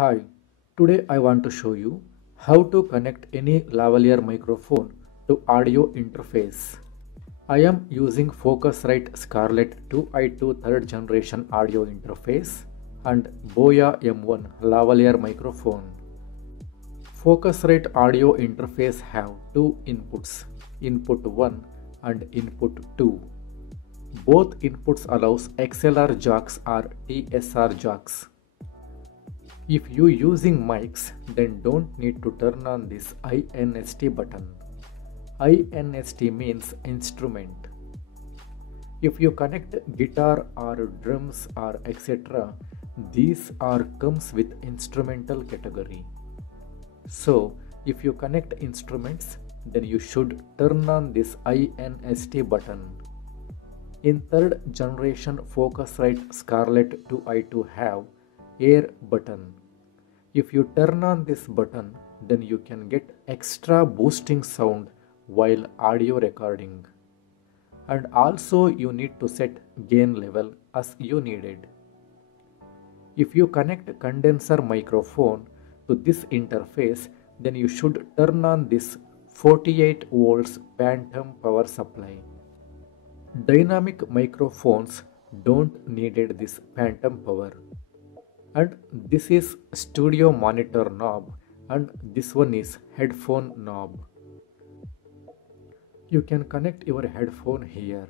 Hi, today I want to show you how to connect any lavalier microphone to audio interface. I am using Focusrite Scarlett 2i2 3rd generation audio interface and Boya M1 lavalier microphone. Focusrite audio interface have two inputs, input 1 and input 2. Both inputs allows XLR jacks or TSR jacks. If you using mics, then don't need to turn on this INST button. INST means instrument. If you connect guitar or drums or etc., these are comes with instrumental category. So if you connect instruments, then you should turn on this INST button. In third generation Focusrite Scarlett 2i2 have air button. If you turn on this button, then you can get extra boosting sound while audio recording. And also you need to set gain level as you needed. If you connect condenser microphone to this interface, then you should turn on this 48 volts phantom power supply. Dynamic microphones don't needed this phantom power. And this is studio monitor knob and this one is headphone knob. You can connect your headphone here.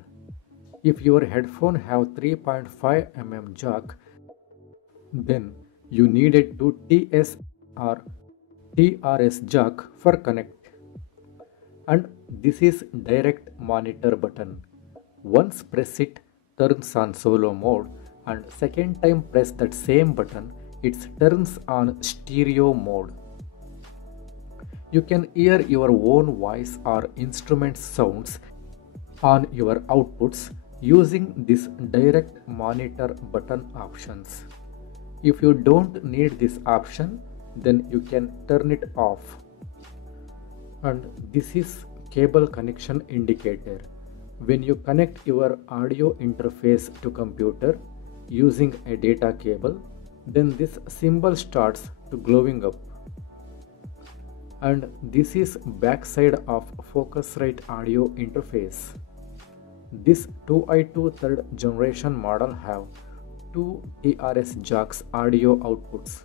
If your headphone have 3.5 mm jack, then you needed to TS or TRS jack for connect. And this is direct monitor button. Once press it, turns on solo mode, and second time press that same button, it turns on stereo mode. You can hear your own voice or instrument sounds on your outputs using this direct monitor button options. If you don't need this option, then you can turn it off. And this is cable connection indicator. When you connect your audio interface to computer using a data cable, then this symbol starts to glowing up. And this is backside of Focusrite audio interface. This 2i2 3rd generation model have two TRS jacks audio outputs.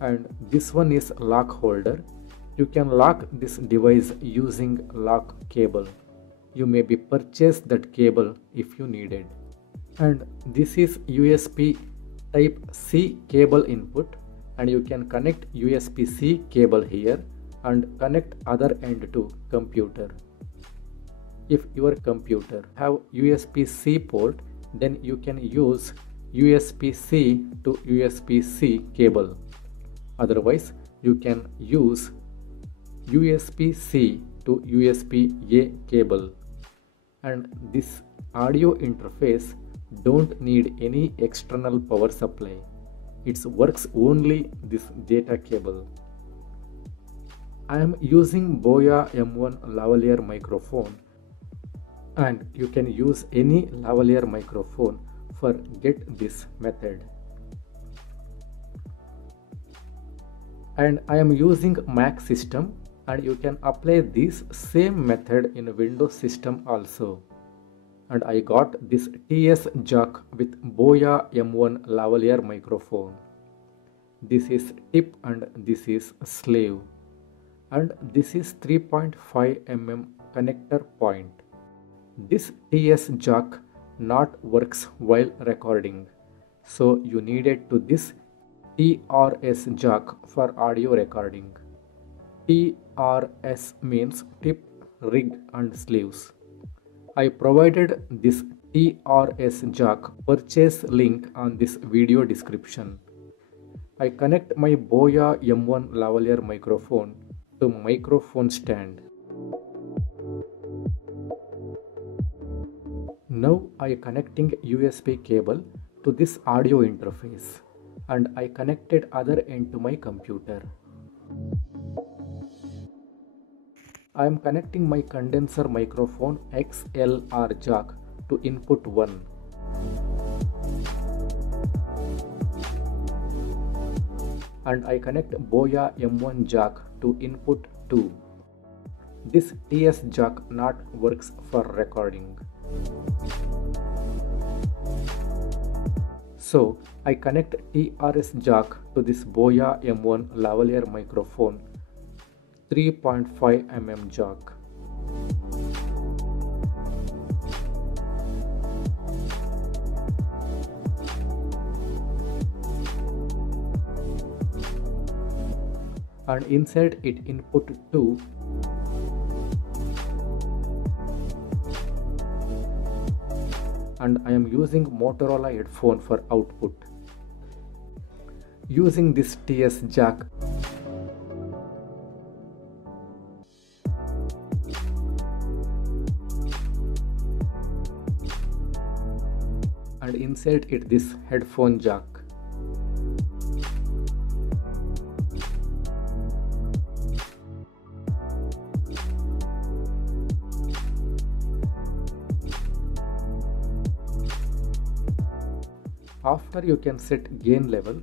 And this one is lock holder. You can lock this device using lock cable. You may be purchase that cable if you needed. And this is USB type C cable input, and you can connect USB-C cable here and connect other end to computer. If your computer have USB-C port, then you can use USB-C to USB-C cable. Otherwise, you can use USB-C to USB-A cable. And this audio interface don't need any external power supply. It works only this data cable. I am using Boya M1 lavalier microphone, and you can use any lavalier microphone for get this method. And I am using Mac system, and you can apply this same method in Windows system also. And I got this TS jack with Boya M1 lavalier microphone. This is tip and this is sleeve. And this is 3.5 mm connector point. This TS jack not works while recording. So you needed to this TRS jack for audio recording. TRS means tip, rig and sleeves. I provided this TRS jack purchase link on this video description. I connect my Boya M1 lavalier microphone to microphone stand. Now I connecting USB cable to this audio interface, and I connected other end to my computer. I am connecting my condenser microphone XLR jack to input 1. and I connect Boya M1 jack to input 2. This TS jack not works for recording. So I connect TRS jack to this Boya M1 lavalier microphone 3.5 mm jack. And insert it input 2 and I am using Motorola headphone for output. Using this TS jack and insert it this headphone jack. After you can set gain level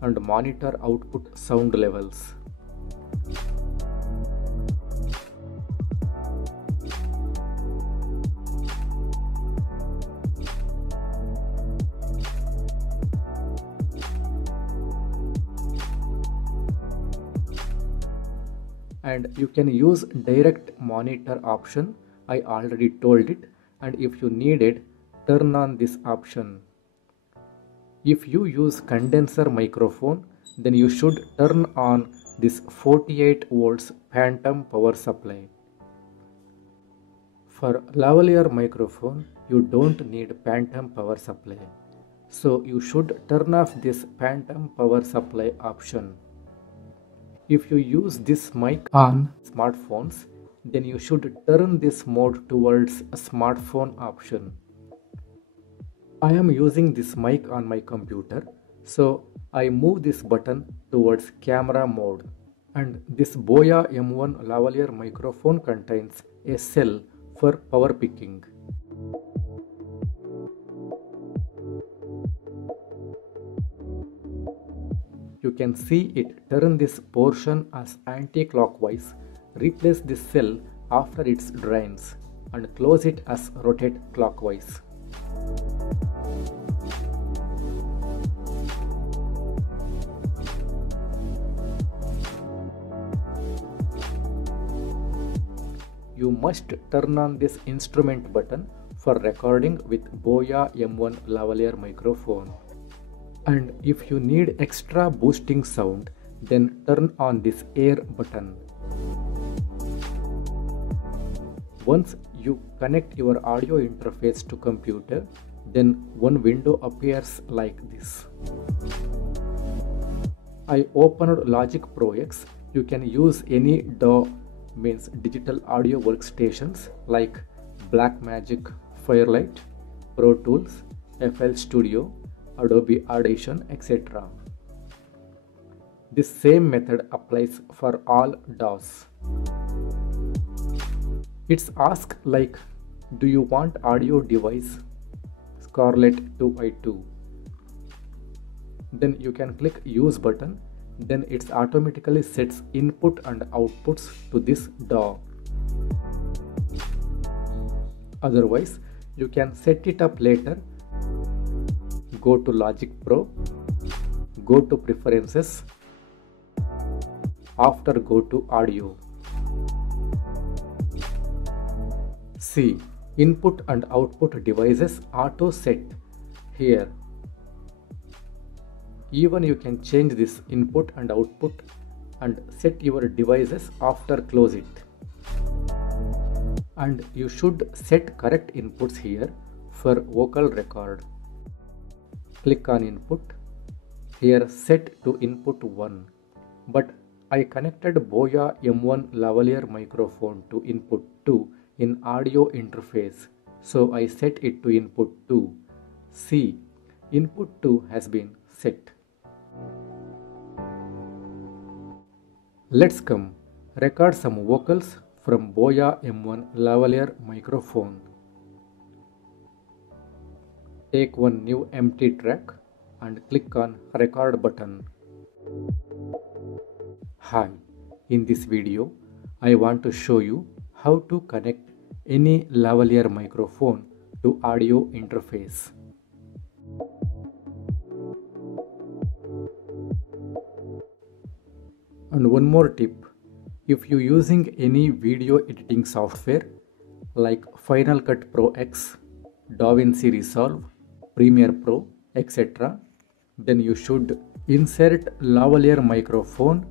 and monitor output sound levels. And you can use direct monitor option. I already told it, and if you need it, turn on this option. If you use condenser microphone, then you should turn on this 48 volts phantom power supply. For lavalier microphone, you don't need phantom power supply. So you should turn off this phantom power supply option. If you use this mic on smartphones, then you should turn this mode towards a smartphone option. I am using this mic on my computer, so I move this button towards camera mode. And this Boya M1 lavalier microphone contains a cell for power picking. You can see it turn this portion as anti-clockwise, replace this cell after it drains, and close it as rotate clockwise. You must turn on this instrument button for recording with Boya M1 lavalier microphone. And if you need extra boosting sound, then turn on this air button. Once you connect your audio interface to computer, then one window appears like this. I opened Logic Pro X. You can use any DAW, means digital audio workstations like Blackmagic, Firelight, Pro Tools, FL Studio, Adobe Audition, etc. This same method applies for all DAWs. It's asked like, do you want audio device? Scarlett 2i2. Then you can click use button. Then it automatically sets input and outputs to this DAW. Otherwise, you can set it up later. Go to Logic Pro, go to Preferences, after go to Audio. See, input and output devices auto set here. Even you can change this input and output and set your devices after close it. And you should set correct inputs here for vocal record. Click on input. Here set to input 1. But I connected Boya M1 lavalier microphone to input 2 in audio interface. So I set it to input 2. See, input 2 has been set. Let's come. Record some vocals from Boya M1 lavalier microphone. Take one new empty track and click on record button. Hi, in this video I want to show you how to connect any lavalier microphone to audio interface. And one more tip, if you using any video editing software like Final Cut Pro X, DaVinci Resolve, Premiere Pro, etc., then you should insert lavalier microphone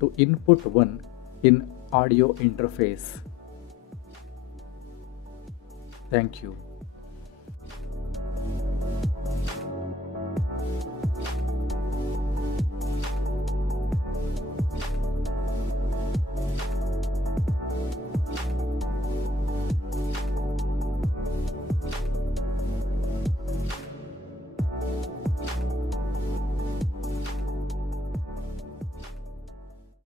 to input one in audio interface. Thank you.